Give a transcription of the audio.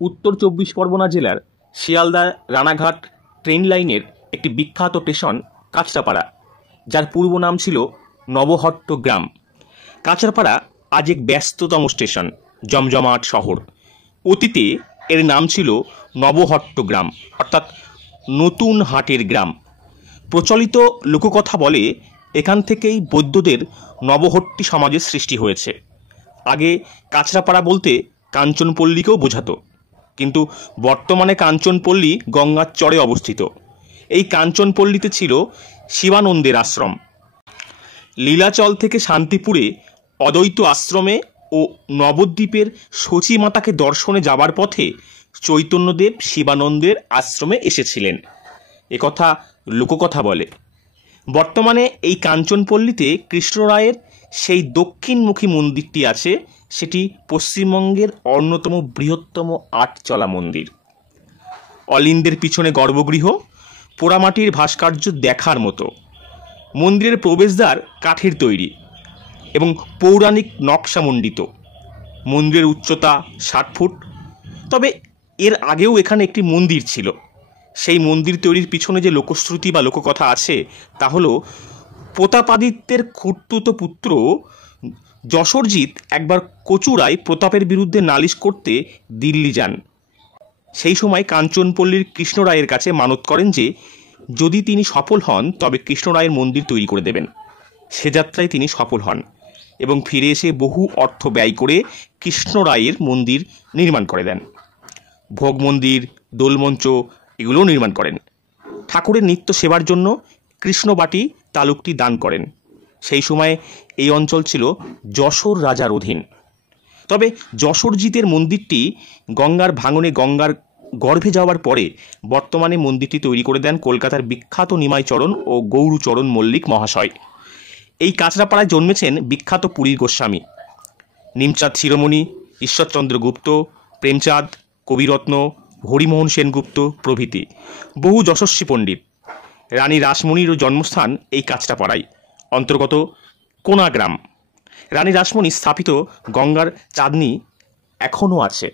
উত্তর 24 পরগনা জেলার শিয়ালদা রানাঘাট ট্রেন লাইনের একটি বিখ্যাত স্টেশন কাঁচরাপাড়া, যার পূর্ব নাম ছিল নবহট্ট গ্রাম। কাঁচরাপাড়া আজ এক ব্যস্ততম স্টেশন, জমজমাট শহর। অতীতে এর নাম ছিল নবহট্ট গ্রাম, অর্থাৎ নতুন হাটের গ্রাম। প্রচলিত লোককথা বলে এখান থেকেই বৈদ্যদের নবহট্টি সমাজের সৃষ্টি হয়েছে। আগে কাঁচরাপাড়া বলতে কাঞ্চনপল্লীকেও বোঝাতো, কিন্তু বর্তমানে কাঞ্চনপল্লী গঙ্গার চরে অবস্থিত। এই কাঞ্চনপল্লীতে ছিল শিবানন্দের আশ্রম। লীলাচল থেকে শান্তিপুরে অদ্বৈত আশ্রমে ও নবদ্বীপের শচী মাতাকে দর্শনে যাবার পথে চৈতন্যদেব শিবানন্দের আশ্রমে এসেছিলেন, একথা লোককথা বলে। বর্তমানে এই কাঞ্চনপল্লীতে কৃষ্ণরায়ের সেই দক্ষিণমুখী মন্দিরটি আছে। সেটি পশ্চিমবঙ্গের অন্যতম বৃহত্তম আটচলা মন্দির। অলিন্দের পিছনে গর্ভগৃহ, পোড়ামাটির ভাস্কর্য দেখার মতো। মন্দিরের প্রবেশদ্বার কাঠের তৈরি এবং পৌরাণিক নকশামণ্ডিত। মন্দিরের উচ্চতা 60 ফুট। তবে এর আগেও এখানে একটি মন্দির ছিল। সেই মন্দির তৈরির পিছনে যে লোকশ্রুতি বা লোককথা আছে তা হলো, প্রতাপাদিত্যের খুড়তুতো পুত্র যশোরজিৎ একবার কচুরায় প্রতাপের বিরুদ্ধে নালিশ করতে দিল্লি যান। সেই সময় কাঞ্চনপল্লীর কৃষ্ণরায়ের কাছে মানত করেন যে যদি তিনি সফল হন তবে কৃষ্ণরায়ের মন্দির তৈরি করে দেবেন। সে যাত্রায় তিনি সফল হন এবং ফিরে এসে বহু অর্থ ব্যয় করে কৃষ্ণরায়ের মন্দির নির্মাণ করে দেন। ভোগ মন্দির, দোলমঞ্চ এগুলোও নির্মাণ করেন। ঠাকুরের নিত্য সেবার জন্য কৃষ্ণবাটি তালুকটি দান করেন। সেই সময়ে এই অঞ্চল ছিল যশোর রাজার অধীন। তবে যশোরজিতের মন্দিরটি গঙ্গার ভাঙনে গঙ্গার গর্ভে যাওয়ার পরে বর্তমানে মন্দিরটি তৈরি করে দেন কলকাতার বিখ্যাত নিমাইচরণ ও গৌরচরণ মল্লিক মহাশয়। এই কাঁচরাপাড়ায় জন্মেছেন বিখ্যাত পুরীর গোস্বামী, নিমচাঁদ শিরোমণি, ঈশ্বরচন্দ্র গুপ্ত, প্রেমচাঁদ, কবিরত্ন, হরিমোহন সেনগুপ্ত প্রভৃতি বহু যশস্বী পণ্ডিত। রানী রাসমণিরও জন্মস্থান এই কাঁচরাপাড়ায়, অন্তর্গত কোনা গ্রাম। রানী রাসমণি স্থাপিত গঙ্গার চাঁদনি এখনও আছে।